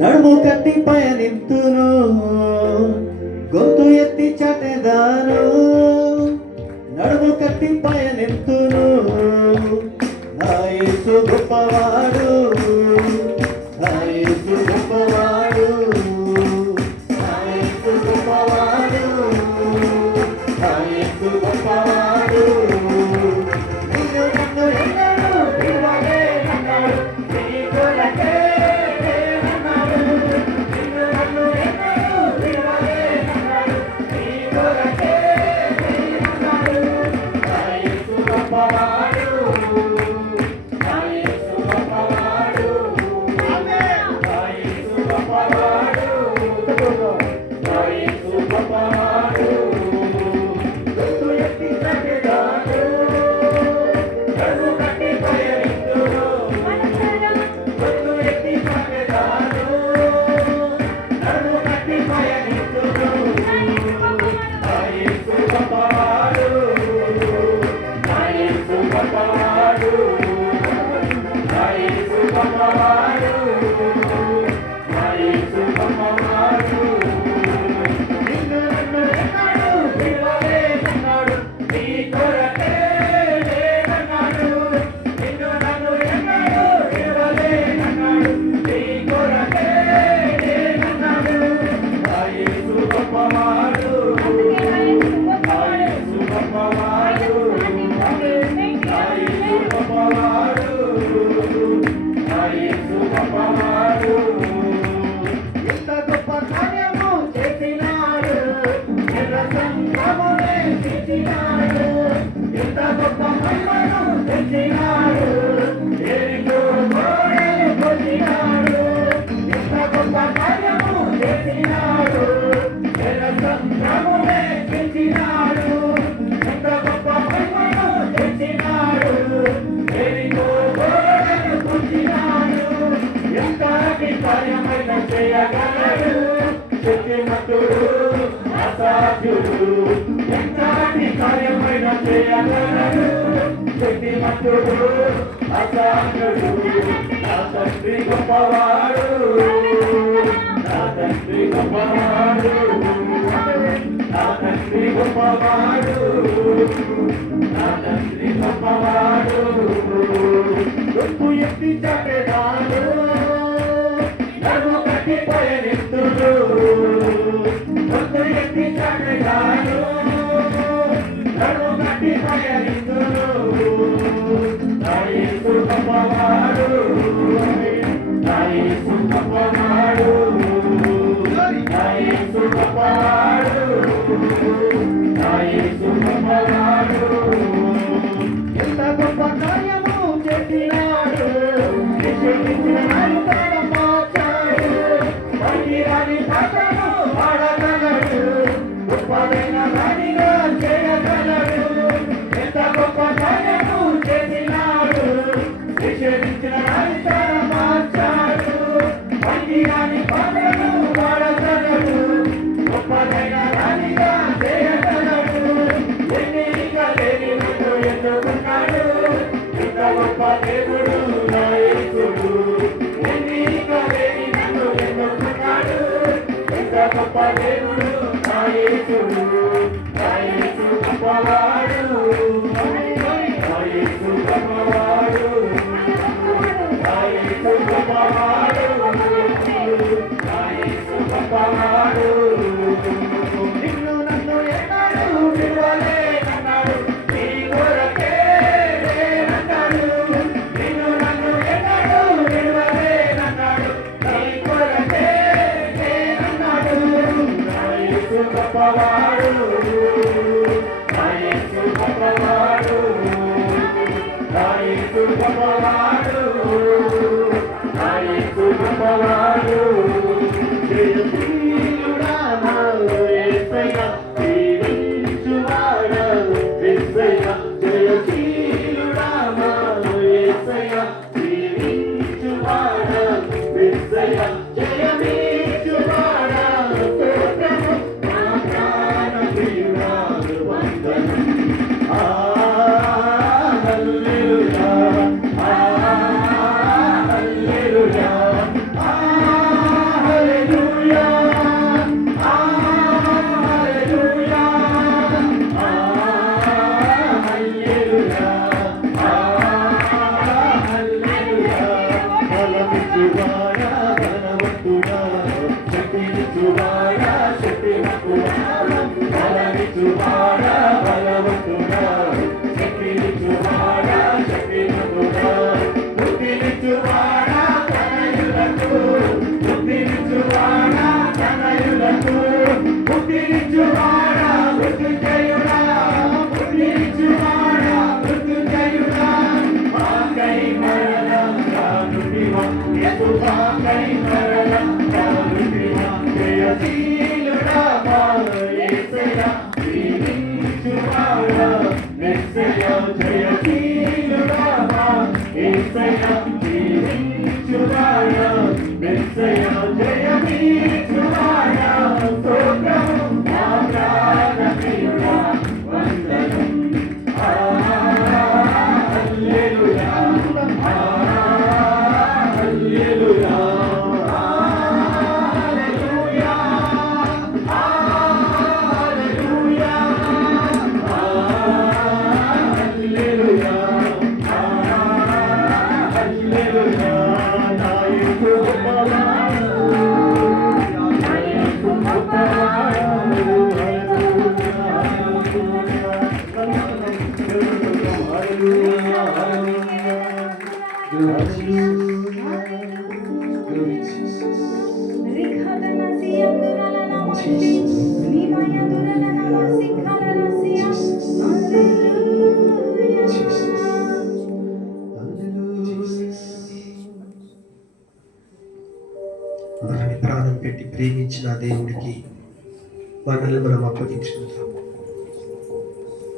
నడుము కట్టి పయనింతును, గొంతు ఎత్తి చాటెదాను. నడుము కట్టి పయనింతును, నా యేసు గొప్పవాడు, నా యేసు గొప్పవాడు, నా యేసు గొప్పవాడు, నా యేసు గొప్పవాడు. నిన్ను నన్ను ఎన్నడూ విడువలేనన్నాడు, నీ కొరకే నేనున్నాను. నిన్ను నన్ను ఎన్నడూ విడువలేనన్నాడు, నీ కొరకే నేనున్నాను. నా యేసు గొప్పవాడు, నా యేసు గొప్పవాడు, నా యేసు గొప్పవాడు, నా యేసు గొప్పవాడు. గొంతు ఎత్తి చాటెదాను, నడుము కట్టి పయనింతును, గొంతు ఎత్తి చాటెదాను, నడుము కట్టి పయనింతును. నా యేసు గొప్పవాడు, నా యేసు గొప్పవాడు, నా యేసు గొప్పవాడు, నా యేసు గొప్పవాడు. నిన్ను నన్ను ఎన్నడూ విడువలేనన్నాడు, నీ కొరకే నేనున్నాను. నిన్ను నన్ను ఎన్నడూ విడువలేనన్నాడు, నీ కొరకే నేనున్నాను. నా యేసు గొప్పవాడు, నా యేసు గొప్పవాడు, నా యేసు గొప్పవాడు, నా యేసు గొప్పవాడు. ఎంత గొప్ప కార్యము చేసినాడు, ఎర్ర సముద్రమునే చీల్చినాడు. ఎంత గొప్ప మహిమను తెచ్చినాడు, ఎరికో గోడలు కొట్టినాడు. ఎంత గొప్ప కార్యము చేసినాడు, ఎర్ర సముద్రమునే చీల్చినాడు. ఎంత గొప్ప మహిమను తెచ్చినాడు, ఎరికో గోడలు కొట్టినాడు. ఎంతటి కార్యమైన చేయగలడు, శక్తిమంతుడు, అసాధ్యుడు. ఎంతటి కార్యమైన చేయగలడు, శక్తిమంతుడు, అసాధ్యుడు. నా తండ్రి గొప్పవాడు, నా తండ్రి గొప్పవాడు, నా తండ్రి గొప్పవాడు, నా తండ్రి గొప్పవాడు. గొంతు ఎత్తి చాటెదాను, నడుము కట్టి పయనింతును, గొంతు ఎత్తి చాటెదాను, నడుము కట్టి పయనింతును. నా యేసు గొప్పవాడు, నా యేసు గొప్పవాడు, నా యేసు గొప్పవాడు, నా యేసు గొప్పవాడు. ఎంత గొప్ప కార్యము చేసినాడు, నిషేధించిన నాలుకను మార్చాడు. పనికిరాని పాటను పాడగలడు, గొప్పదైన వాడిగా చేయగలడు. ఎంత గొప్ప కార్యము చేసినాడు, నిషేధించిన నాలుకను మార్చాడు. పనికిరాని పాటను పాడగలడు, గొప్పదైన వాడిగా చేయగలడు. ఎన్నిక లేని నిన్ను ఎన్నుకున్నాడు, ఇంత గొప్ప దేవుడు నా యేసుడు. ఎన్నిక లేని నన్ను ఎన్నుకున్నాడు, ఇంత గొప్ప దేవుడు నా యేసుడు. నా యేసు గొప్పవాడు, నా యేసు గొప్పవాడు, నా యేసు గొప్పవాడు, నా యేసు గొప్పవాడు. నిన్ను నన్ను ఎన్నడూ విడువలేనన్నాడు, నీ కొరకే నేనున్నాను. నిన్ను నన్ను ఎన్నడూ విడువలేనన్నాడు, నీ కొరకే నేనున్నాను. నా యేసు గొప్పవాడు, నా యేసు గొప్పవాడు, నా యేసు గొప్పవాడు, నా యేసు గొప్పవాడు. జయశీలుడా నా యేసయ్య, దీవించువాడా యేసయ్య. జయశీలుడా నా యేసయ్య, దీవించువాడా యేసయ్య. జయమిచ్చువాడా స్తోత్రము, నా ప్రాణ ప్రియుడా వందనం. హల్లెలూయా, బలమిచ్చువాడా బలవంతుడా శక్తినిచ్చువాడా శక్తివంతుడా బలమిచ్చువాడా బలవంతుడా శక్తినిచ్చువాడా శక్తివంతుడా బుద్ధినిచ్చువాడా తనయులకు బుద్ధినిచ్చువాడా తనయులకు బుద్ధినిచ్చువాడా మృత్యుంజయుడా బుద్ధినిచ్చువాడా మృత్యుంజయుడా మాకై మరణం రానుడివా యేసు మాకై మరణం రానుడివా జయశీలుడా మా యేసయ్యా జీవించువాడా మెస్సయ్యా జయశీలుడా మా యేసయ్యా జీవించువాడా మెస్సయ్యా జయమిచ్చువాడా స్తోత్రము మా ప్రాణ ప్రియుడా వందనం హల్లెలూయా హల్లెలూయా హల్లెలూయా హల్లెలూయా హల్లెలూయా హల్లెలూయా నా యేసు గొప్పవాడు నా యేసు గొప్పవాడు హల్లెలూయా మనల్ని ప్రాణం పెట్టి ప్రేమించిన దేవుడికి మనల్ని మనం అప్పగించుకుంటాం.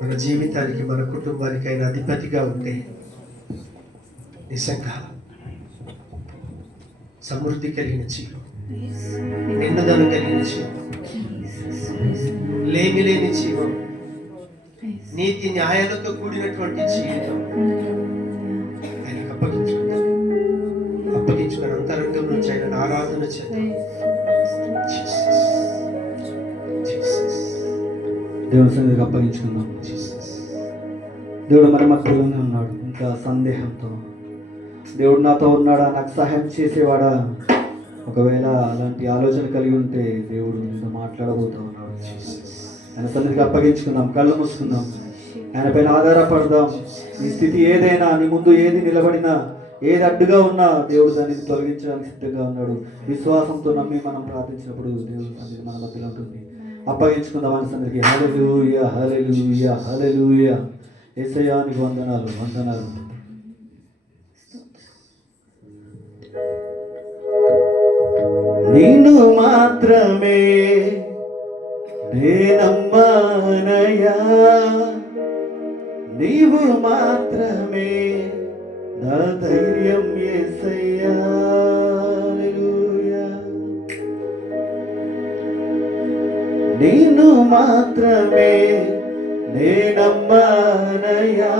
మన జీవితానికి మన కుటుంబానికి ఆయన అధిపతిగా ఉంటే నిజంగా సమృద్ధి కలిగిన జీవం, నిండుదల కలిగిన జీవం, లేమి లేని జీవం, నీతి న్యాయాలతో కూడినటువంటి జీవితం ఆయనకు అప్పగించుకుంటాం. అప్పగించుకున్న అంతరంగం నుంచి ఆయన ఆరాధన చేద్దాం. దేవుని సన్నిధికి అప్పగించుకుందాం. దేవుడు మన మధ్యలోనే ఉన్నాడు. ఇంకా సందేహంతో దేవుడు నాతో ఉన్నాడా, నాకు సహాయం చేసేవాడా, ఒకవేళ అలాంటి ఆలోచన కలిగి ఉంటే దేవుడు నీతో మాట్లాడబోతూ ఉన్నాడు. ఆయన సన్నిధికి అప్పగించుకుందాం. కళ్ళు మూసుకుందాం. ఆయన పైన ఆధారపడదాం. నీ స్థితి ఏదైనా, నీ ముందు ఏది నిలబడినా, ఏది అడ్డుగా ఉన్నా దేవుడు దానిని తొలగించడానికి సిద్ధంగా ఉన్నాడు. విశ్వాసంతో నమ్మి మనం ప్రార్థించినప్పుడు దేవుడి సన్నిధి మన మధ్యలో ఉంటుంది. అప్పగించుకుందాం ఆయన సన్నిధికి. హల్లెలూయా హల్లెలూయా హల్లెలూయా. యేసయ్యా నీకు వందనాలు వందనాలు. నిన్ను మాత్రమే నేనమ్మానయ్యా, నీవు మాత్రమే నా ధైర్యం యేసయ్యా. హల్లెలూయా. నిన్ను మాత్రమే నేనమ్మానయ్యా,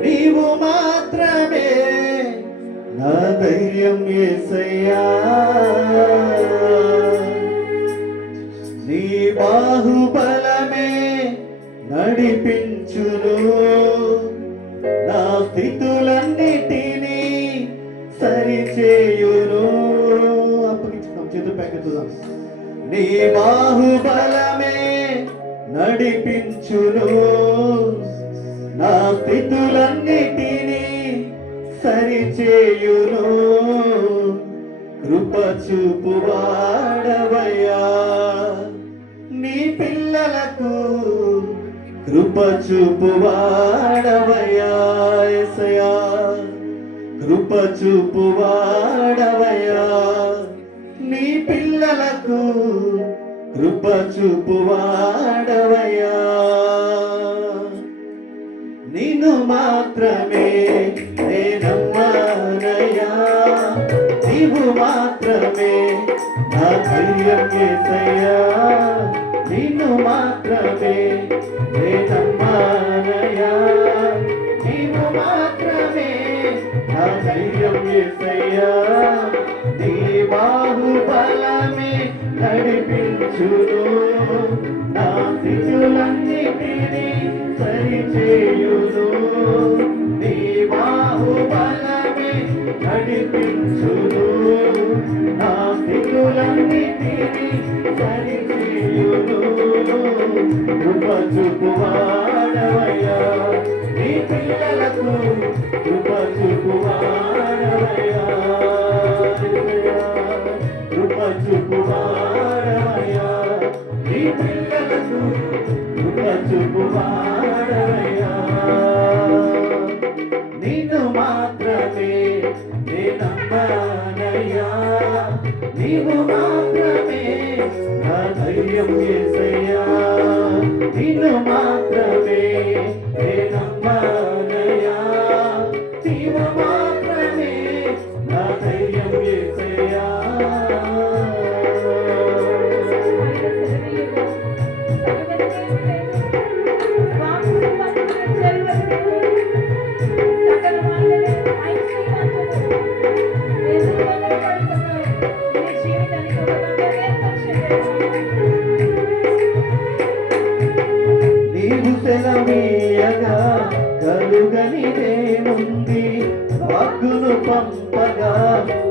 నీవు మాత్రమే నా ధైర్యం యేసయ్యా. నీ బాహుబలమే నడిపించును, నా స్థితులన్నిటినీ సరిచేయును. అప్పగించుదాం, చేతులు పైకెత్తుదాం. నీ బాహుబలమే నడిపించును, నా స్థితులన్నిటినీ సరిచేయును. కృప చూపువాడవయ్యా నీ పిల్లలకు, కృప చూపువాడవయ్యా యేసయ్యా. కృప చూపువాడవయ్యా నీ పిల్లలకు, కృప చూపువాడవయ్యా. నిన్ను మాత్రమే నేనమ్మానయ్యా, నీవు మాత్రమే నా ధైర్యం యేసయ్యా. నిన్ను మాత్రమే నేనమ్మానయ్యా, నీవు మాత్రమే నా ధైర్యం యేసయ్యా. నీ బాహుబలమే నడిపించును, నా స్థితులన్నిటినీ సరిచేయును. నీ బాహుబలమే నడిపించును నా స్థితులన్నిటినీ సరిచేయును కృప చూపువాడవయ్యా నీ పిల్లలకు కృప చూపువాడవయ్యా కృప చూపువాడవయ్యా నీ పిల్లలకు కృప చూపువాడవయ్యా నిన్ను మాత్రమే నేనమ్మానయ్యా నీవు మాత్రమే నా ధైర్యం యేసయ్యా నిన్ను మాత్రమే నేనమ్మానయ్యా నీవు మాత్రమే నా ధైర్యం యేసయ్యా నీవు సెలవీయగా కలుగనిదేముంది వాక్కును పంపగా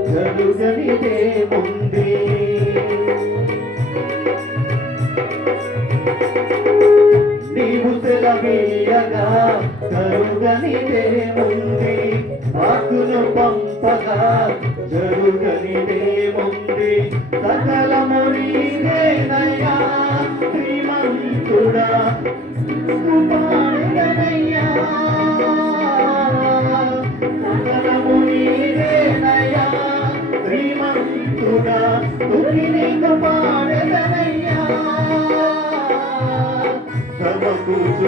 కలుగనిదేముంది నీవు సెలవీయగా కలుగనిదేముంది వాక్కును పంపగా జరుగనిదేముంది సకలము నీదేనయ్యా శ్రీమంతుడా పాడగనయ్యా సకలము నీదేనయ్యా శ్రీమంతుడా తుది నీకు పాడగనయ్యా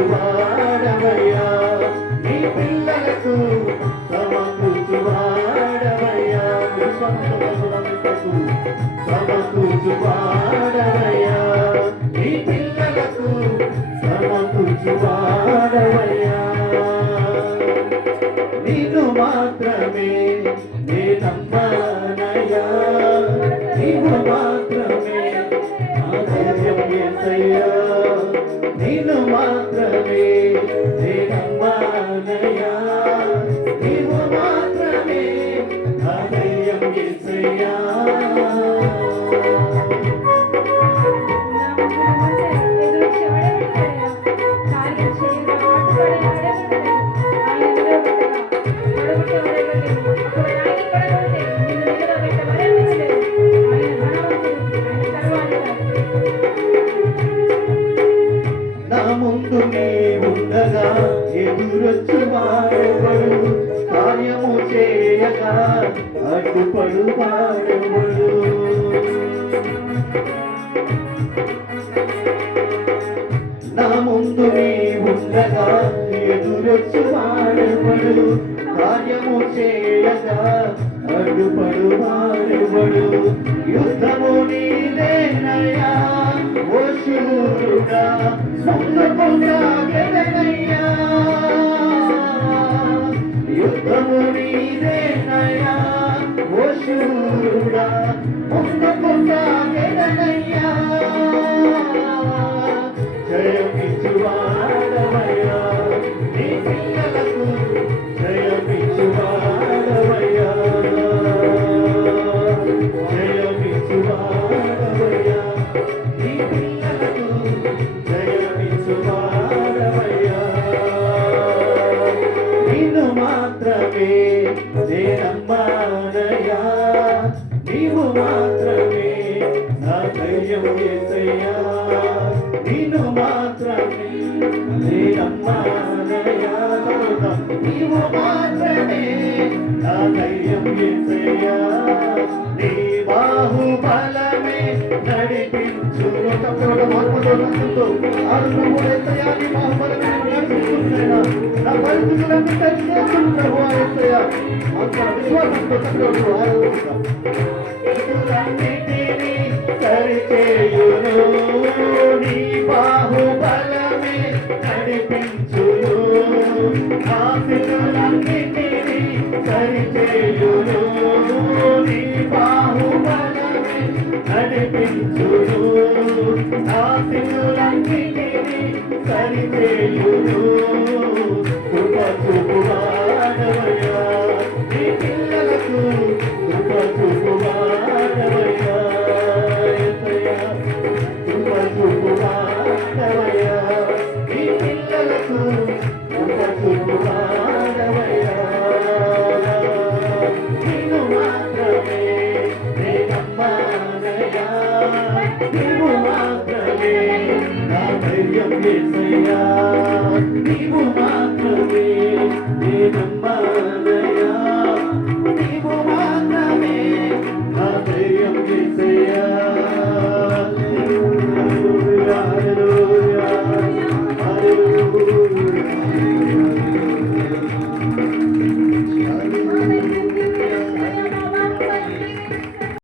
సమకూర్చువాడవయ్యా నీ పిల్లలకు సమకూర్చువాడవయ్యా సమకూర్చువాడవయ్యా నీ పిల్లలకు సమకూర్చువాడవయ్యా నిన్ను మాత్రమే నేనమ్మానయ్యా నీవు మాత్రమే ఆధైర్యం యేసయ్యా నిన్ను మాత్రమే నేనమ్మానయ్యా నీవు మాత్రమే ఆధైర్యం యేసయ్యా నా ముందు నీ ఉండగా ఎదురొచ్చు వాడెవడు కార్యము చేయగా అడ్డుపడు వాడెవడు నా ముందు నీ ఉండగా ఎదురొచ్చు వాడెవడు కార్యము చేయగా అడ్డుపడు వాడెవడు యుద్ధము నీదేనయ్యా ఓ శూరుడా ముందుకు సాగెదనయ్యా యుద్ధము నీదేనయ్యా ఓ శూరుడా ముందుకు సాగెదనయ్యా జయమిచ్చువాడవయ్యా నీ పిల్లలకు జయమిచ్చువాడవయ్యా జయమిచ్చువాడవయ్యా నీ పిల్లలకు జయమిచ్చువాడవయ్యా నిన్ను మాత్రమే నేనమ్మానయ్యా నీవు మాత్రమే నా ధైర్యం యేసయ్యా నిన్ను మాత్రమే నేనమ్మానయ్యా నీవు మాత్రమే నా ధైర్యం యేసయ్యా నీ బాహుబలమే నడిపించు నా పరిస్థితులన్నీ తెలిసేస్తున్నావు యేసయ్యా అంత విశ్వాసంతో సరిచేయును నీ బాహుబలమే నడిపించును ఆశలన్నిటినీ సరిచేయును నీ బాహుబలమే నడిపించును ఆశలన్నిటినీ సరిచేయును కృప చూపువాడవయ్యా నీ పిల్లలకు ధైర్యం యేసయ్యా నీవు మా